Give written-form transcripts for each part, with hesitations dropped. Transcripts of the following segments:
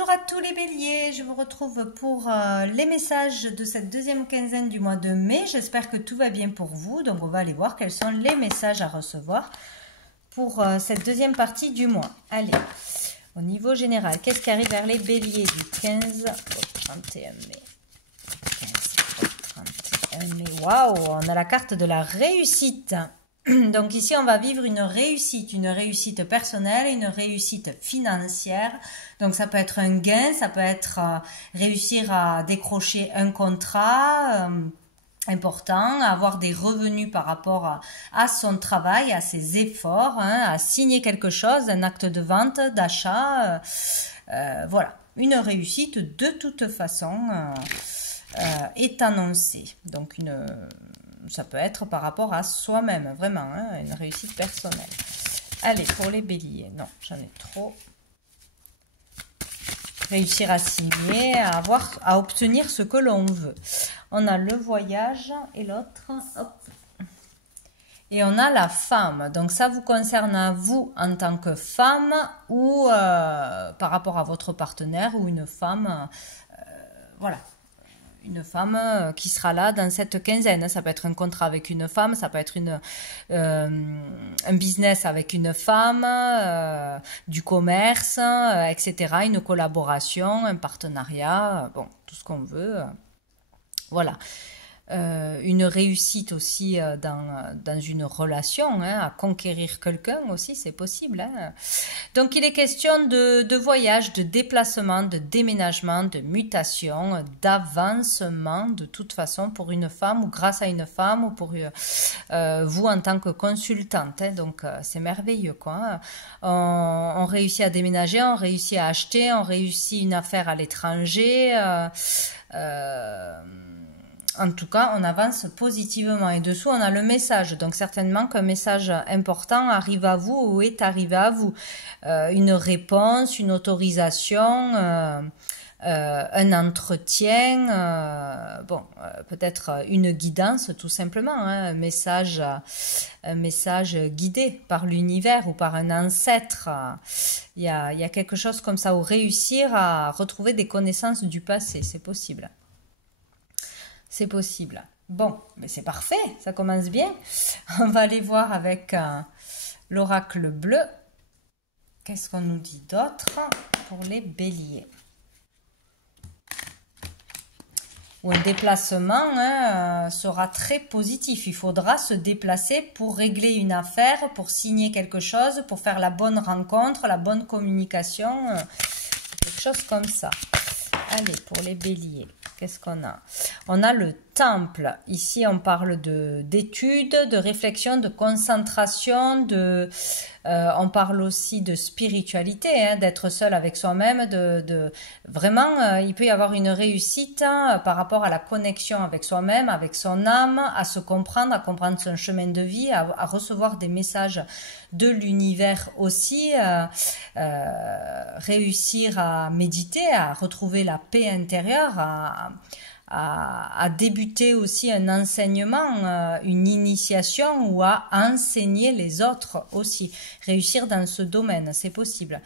Bonjour à tous les béliers, je vous retrouve pour les messages de cette deuxième quinzaine du mois de mai. J'espère que tout va bien pour vous, donc on va aller voir quels sont les messages à recevoir pour cette deuxième partie du mois. Allez, au niveau général, qu'est-ce qui arrive vers les béliers du 15 au 31 mai? 15 au 31 mai, waouh, on a la carte de la réussite. Donc ici, on va vivre une réussite personnelle, une réussite financière. Donc ça peut être un gain, ça peut être réussir à décrocher un contrat important, avoir des revenus par rapport à son travail, à ses efforts, à signer quelque chose, un acte de vente, d'achat. Voilà, une réussite de toute façon est annoncée. Donc ça peut être par rapport à soi-même, vraiment, une réussite personnelle. Allez, pour les béliers, non, j'en ai trop. Réussir à signer, à obtenir ce que l'on veut. On a le voyage et l'autre, hop. Et on a la femme. Donc ça vous concerne à vous en tant que femme ou par rapport à votre partenaire ou une femme, voilà. Une femme qui sera là dans cette quinzaine. Ça peut être un contrat avec une femme, ça peut être un business avec une femme, du commerce, etc. Une collaboration, un partenariat, bon, tout ce qu'on veut. Voilà. Une réussite aussi dans une relation, à conquérir quelqu'un aussi, c'est possible. Donc il est question de voyage, de déplacement, de déménagement, de mutation, d'avancement de toute façon pour une femme ou grâce à une femme ou pour vous en tant que consultante. Donc c'est merveilleux quoi. On réussit à déménager, on réussit à acheter, on réussit une affaire à l'étranger. En tout cas, on avance positivement. Et dessous, on a le message. Donc, certainement qu'un message important arrive à vous ou est arrivé à vous. Une réponse, une autorisation, un entretien, peut-être une guidance, tout simplement. Un message guidé par l'univers ou par un ancêtre. Il y a quelque chose comme ça, ou réussir à retrouver des connaissances du passé. C'est possible. C'est possible. Bon, mais c'est parfait, ça commence bien. On va aller voir avec l'oracle bleu. Qu'est-ce qu'on nous dit d'autre pour les béliers? Ou un déplacement sera très positif. Il faudra se déplacer pour régler une affaire, pour signer quelque chose, pour faire la bonne rencontre, la bonne communication, quelque chose comme ça. Allez, pour les béliers. Qu'est-ce qu'on a? On a le temple. Ici, on parle d'études, de réflexion, de concentration, on parle aussi de spiritualité, d'être seul avec soi-même, vraiment, il peut y avoir une réussite par rapport à la connexion avec soi-même, avec son âme, à se comprendre, à comprendre son chemin de vie, à recevoir des messages de l'univers aussi, réussir à méditer, à retrouver la paix intérieure, à débuter aussi un enseignement, une initiation ou à enseigner les autres aussi. Réussir dans ce domaine, c'est possible.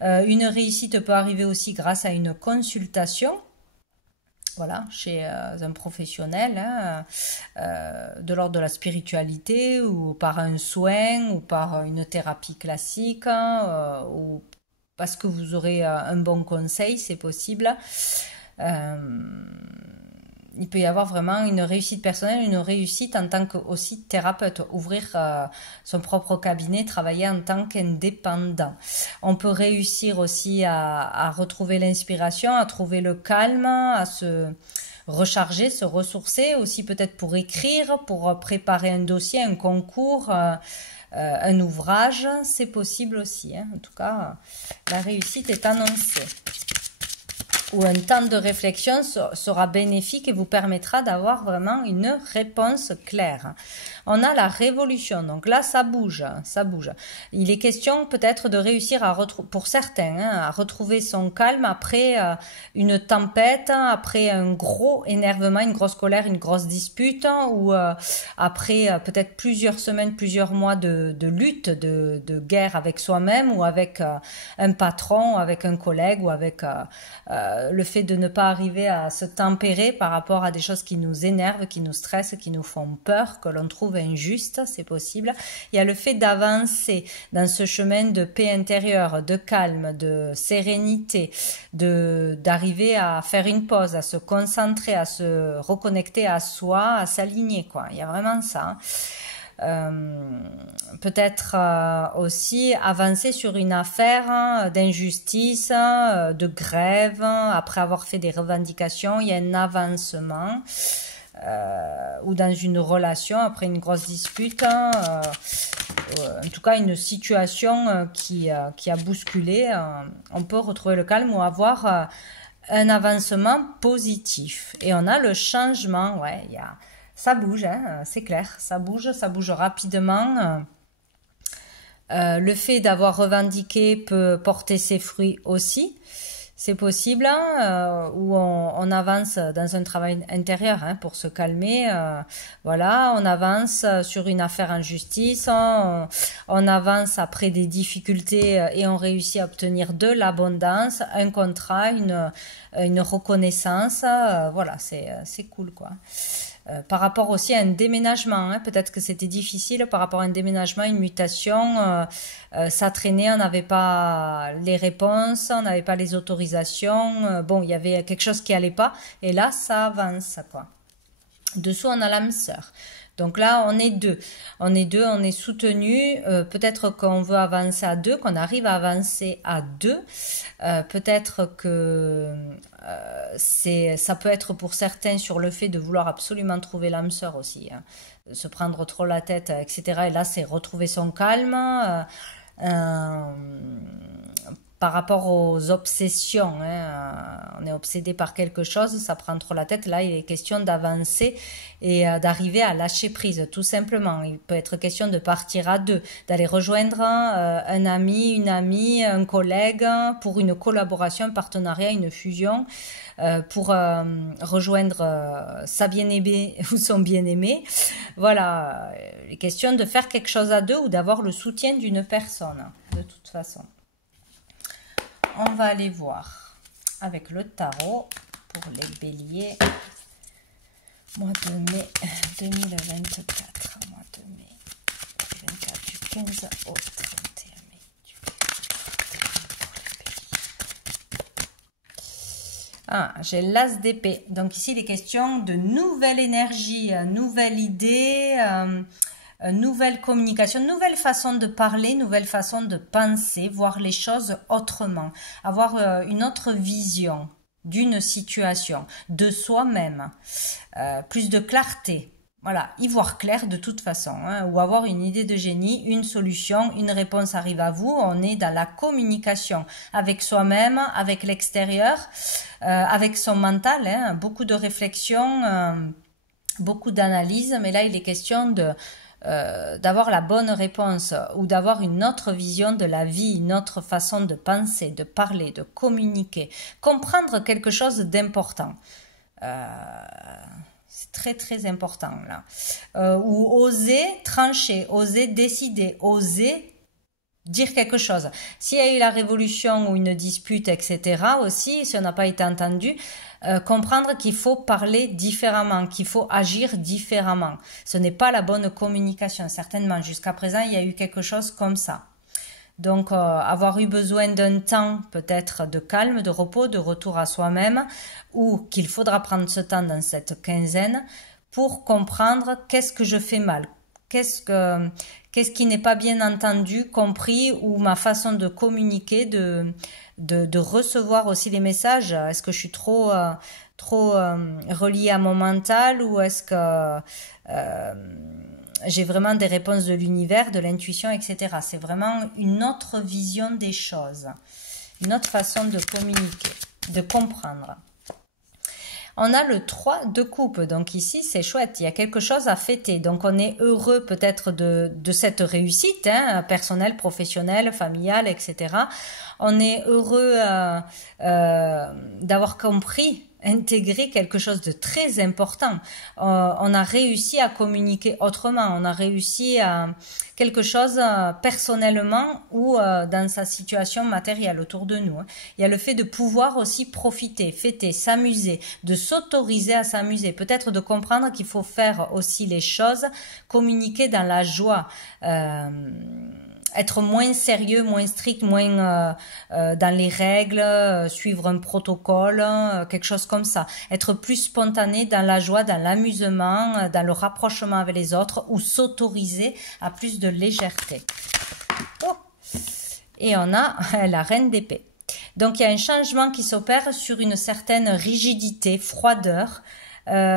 Une réussite peut arriver aussi grâce à une consultation. Voilà, chez un professionnel, de l'ordre de la spiritualité ou par un soin ou par une thérapie classique ou parce que vous aurez un bon conseil, c'est possible. Il peut y avoir vraiment une réussite personnelle, une réussite en tant que aussi thérapeute, ouvrir son propre cabinet, travailler en tant qu'indépendant. On peut réussir aussi à retrouver l'inspiration, à trouver le calme, à se recharger, se ressourcer, aussi peut-être pour écrire, pour préparer un dossier, un concours, un ouvrage, c'est possible aussi. En tout cas, la réussite est annoncée. Ou un temps de réflexion sera bénéfique et vous permettra d'avoir vraiment une réponse claire. On a la révolution, donc là ça bouge, ça bouge. Il est question peut-être de réussir à retrouver, pour certains, hein, à retrouver son calme après une tempête, après un gros énervement, une grosse colère, une grosse dispute, ou après peut-être plusieurs semaines, plusieurs mois de lutte, de guerre avec soi-même, ou avec un patron, ou avec un collègue, ou avec le fait de ne pas arriver à se tempérer par rapport à des choses qui nous énervent, qui nous stressent, qui nous font peur, que l'on trouve injustes, c'est possible. Il y a le fait d'avancer dans ce chemin de paix intérieure, de calme, de sérénité, d'arriver à faire une pause, à se concentrer, à se reconnecter à soi, à s'aligner, quoi. Il y a vraiment ça. Peut-être aussi avancer sur une affaire d'injustice, de grève, après avoir fait des revendications, il y a un avancement, ou dans une relation après une grosse dispute, en tout cas une situation qui a bousculé, on peut retrouver le calme ou avoir un avancement positif. Et on a le changement, ouais, ça bouge, hein, c'est clair, ça bouge rapidement. Le fait d'avoir revendiqué peut porter ses fruits aussi. C'est possible, hein, où on avance dans un travail intérieur, hein, pour se calmer. Voilà, on avance sur une affaire en justice, on avance après des difficultés et on réussit à obtenir de l'abondance, un contrat, une reconnaissance. Voilà, c'est cool, quoi. Par rapport aussi à un déménagement, hein, peut-être que c'était difficile par rapport à un déménagement, une mutation, ça traînait, on n'avait pas les réponses, on n'avait pas les autorisations, bon, il y avait quelque chose qui allait pas, et là, ça avance, quoi. Dessous, on a l'âme sœur. Donc là, on est deux, on est soutenu. Peut-être qu'on veut avancer à deux, qu'on arrive à avancer à deux. Peut-être que ça peut être pour certains sur le fait de vouloir absolument trouver l'âme sœur aussi, hein. Se prendre trop la tête, etc. Et là, c'est retrouver son calme. Par rapport aux obsessions, hein, on est obsédé par quelque chose, ça prend trop la tête. Là, il est question d'avancer et d'arriver à lâcher prise, tout simplement. Il peut être question de partir à deux, d'aller rejoindre un ami, une amie, un collègue pour une collaboration, un partenariat, une fusion, pour rejoindre sa bien-aimée ou son bien-aimé. Voilà, il est question de faire quelque chose à deux ou d'avoir le soutien d'une personne, de toute façon. On va aller voir avec le tarot pour les béliers. Mois de mai 2024. Mois de mai 2024, du 15 au 31 mai. Ah, j'ai l'as d'épée. Donc ici, il est question de nouvelle énergie, nouvelle idée, nouvelle communication, nouvelle façon de parler, nouvelle façon de penser, voir les choses autrement, avoir une autre vision d'une situation, de soi-même, plus de clarté. Voilà, y voir clair de toute façon, hein, ou avoir une idée de génie, une solution, une réponse arrive à vous. On est dans la communication avec soi-même, avec l'extérieur, avec son mental, hein, beaucoup de réflexion, beaucoup d'analyse, mais là il est question d'avoir la bonne réponse ou d'avoir une autre vision de la vie, une autre façon de penser, de parler, de communiquer, comprendre quelque chose d'important. C'est très très important là. Ou oser trancher, oser décider, oser dire quelque chose. S'il y a eu la révolution ou une dispute, etc. aussi, si on n'a pas été entendu, comprendre qu'il faut parler différemment, qu'il faut agir différemment. Ce n'est pas la bonne communication, certainement. Jusqu'à présent, il y a eu quelque chose comme ça. Donc, avoir eu besoin d'un temps peut-être de calme, de repos, de retour à soi-même, ou qu'il faudra prendre ce temps dans cette quinzaine pour comprendre qu'est-ce que je fais mal, qu'est-ce qui n'est pas bien entendu, compris, ou ma façon de communiquer, de recevoir aussi les messages. Est-ce que je suis trop reliée à mon mental, ou est-ce que j'ai vraiment des réponses de l'univers, de l'intuition, etc. C'est vraiment une autre vision des choses, une autre façon de communiquer, de comprendre. On a le 3 de coupe, donc ici c'est chouette, il y a quelque chose à fêter. Donc on est heureux peut-être de cette réussite, hein, personnelle, professionnelle, familiale, etc. On est heureux d'avoir compris, intégré quelque chose de très important. On a réussi à communiquer autrement, on a réussi à quelque chose personnellement ou dans sa situation matérielle autour de nous. Il y a le fait de pouvoir aussi profiter, fêter, s'amuser, de s'autoriser à s'amuser, peut-être de comprendre qu'il faut faire aussi les choses, communiquer dans la joie, être moins sérieux, moins strict, moins dans les règles, suivre un protocole, quelque chose comme ça. Être plus spontané dans la joie, dans l'amusement, dans le rapprochement avec les autres ou s'autoriser à plus de légèreté. Oh. Et on a la reine d'épée. Donc il y a un changement qui s'opère sur une certaine rigidité, froideur,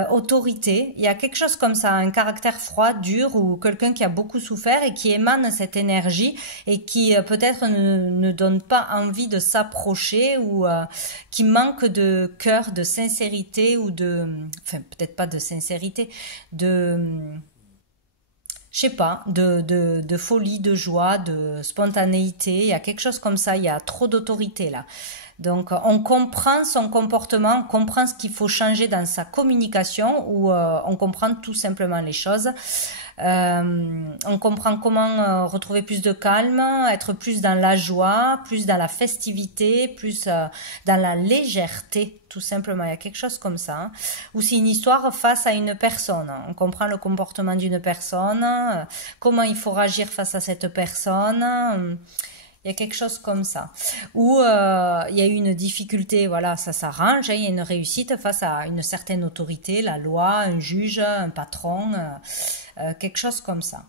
autorité, il y a quelque chose comme ça, un caractère froid, dur ou quelqu'un qui a beaucoup souffert et qui émane cette énergie et qui peut-être ne donne pas envie de s'approcher ou qui manque de cœur, de sincérité ou enfin peut-être pas de sincérité, je sais pas, de folie, de joie, de spontanéité, il y a quelque chose comme ça, il y a trop d'autorité là. Donc, on comprend son comportement, on comprend ce qu'il faut changer dans sa communication ou on comprend tout simplement les choses. On comprend comment retrouver plus de calme, être plus dans la joie, plus dans la festivité, plus dans la légèreté, tout simplement. Il y a quelque chose comme ça. Hein. Ou c'est une histoire face à une personne. On comprend le comportement d'une personne, comment il faut réagir face à cette personne. Il y a quelque chose comme ça. Ou il y a eu une difficulté, voilà, ça s'arrange, il y a une réussite face à une certaine autorité, la loi, un juge, un patron, quelque chose comme ça.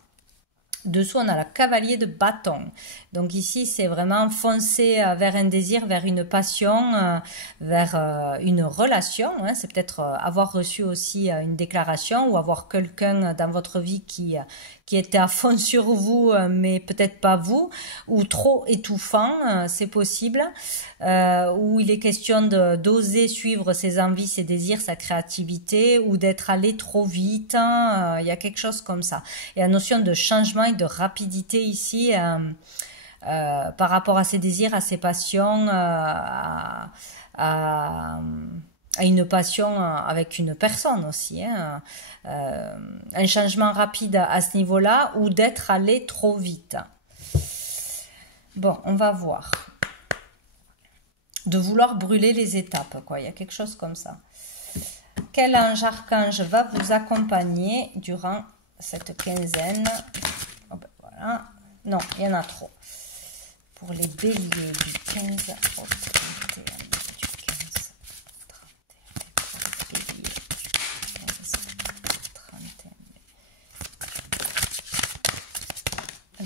Dessous, on a le cavalier de bâton. Donc ici, c'est vraiment foncer vers un désir, vers une passion, vers une relation. Hein. C'est peut-être avoir reçu aussi une déclaration ou avoir quelqu'un dans votre vie qui était à fond sur vous, mais peut-être pas vous, ou trop étouffant, c'est possible, où il est question d'oser suivre ses envies, ses désirs, sa créativité, ou d'être allé trop vite, il y a quelque chose comme ça. Il y a la notion de changement et de rapidité ici, par rapport à ses désirs, à ses passions, à une passion avec une personne aussi, hein. Un changement rapide à ce niveau-là ou d'être allé trop vite. Bon, on va voir. De vouloir brûler les étapes, quoi. Il y a quelque chose comme ça. Quel ange archange va vous accompagner durant cette quinzaine? Oh ben voilà. Non, il y en a trop. Pour les béliers du 15 au 31.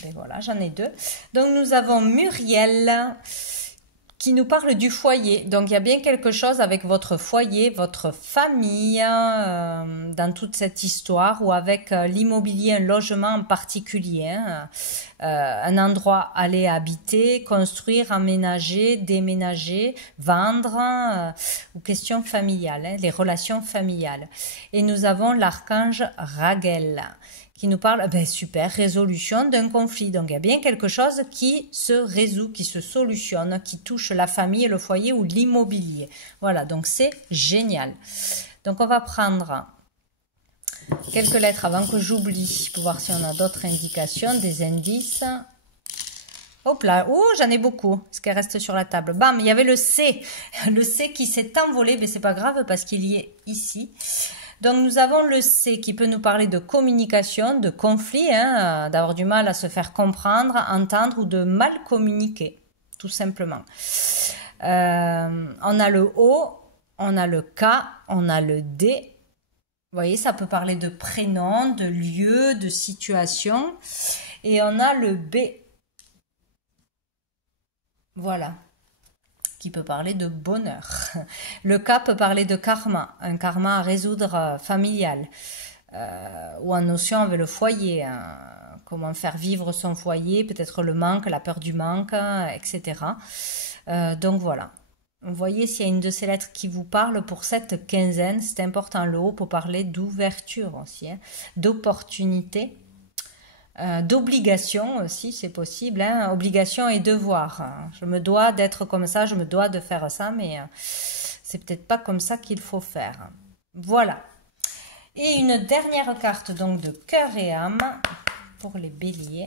Ben voilà, j'en ai deux. Donc nous avons Muriel qui nous parle du foyer. Donc il y a bien quelque chose avec votre foyer, votre famille dans toute cette histoire ou avec l'immobilier, un logement en particulier, hein, un endroit à aller habiter, construire, aménager, déménager, vendre ou question familiale, hein, les relations familiales. Et nous avons l'archange Raguel qui nous parle, ben super, résolution d'un conflit. Donc il y a bien quelque chose qui se résout, qui se solutionne, qui touche la famille, le foyer ou l'immobilier. Voilà, donc c'est génial. Donc on va prendre quelques lettres avant que j'oublie, pour voir si on a d'autres indications, des indices. Hop là, oh j'en ai beaucoup, ce qui reste sur la table. Bam, il y avait le C qui s'est envolé, mais c'est pas grave parce qu'il y est ici. Donc nous avons le C qui peut nous parler de communication, de conflit, hein, d'avoir du mal à se faire comprendre, entendre ou de mal communiquer, tout simplement. On a le O, on a le K, on a le D. Vous voyez, ça peut parler de prénom, de lieu, de situation. Et on a le B. Voilà. Qui peut parler de bonheur. Le K peut parler de karma, un karma à résoudre familial, ou en notion avec le foyer, hein, comment faire vivre son foyer, peut-être le manque, la peur du manque, etc. Donc voilà. Vous voyez s'il y a une de ces lettres qui vous parle pour cette quinzaine. C'est important, le haut pour parler d'ouverture aussi, hein, d'opportunité, d'obligation aussi, c'est possible. Hein, obligation et devoir. Hein. Je me dois d'être comme ça, je me dois de faire ça, mais c'est peut-être pas comme ça qu'il faut faire. Voilà. Et une dernière carte donc de cœur et âme pour les béliers.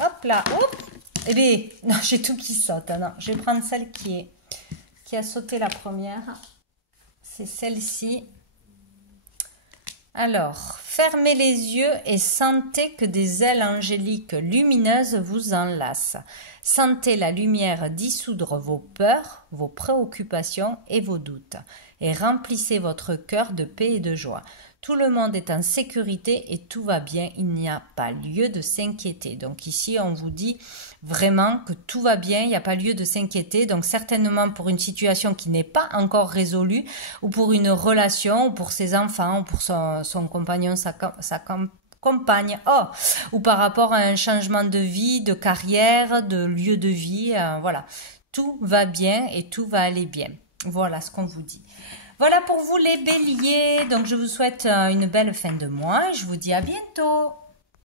Hop là, hop. Eh bien, non, j'ai tout qui saute. Hein, non, je vais prendre celle qui a sauté la première. C'est celle-ci. Alors, fermez les yeux et sentez que des ailes angéliques lumineuses vous enlacent. Sentez la lumière dissoudre vos peurs, vos préoccupations et vos doutes. Et remplissez votre cœur de paix et de joie. Tout le monde est en sécurité et tout va bien, il n'y a pas lieu de s'inquiéter. Donc ici, on vous dit vraiment que tout va bien, il n'y a pas lieu de s'inquiéter. Donc certainement pour une situation qui n'est pas encore résolue, ou pour une relation, ou pour ses enfants, ou pour son compagnon, sa compagne, ou par rapport à un changement de vie, de carrière, de lieu de vie, voilà. Tout va bien et tout va aller bien. Voilà ce qu'on vous dit. Voilà pour vous les béliers, donc je vous souhaite une belle fin de mois et je vous dis à bientôt.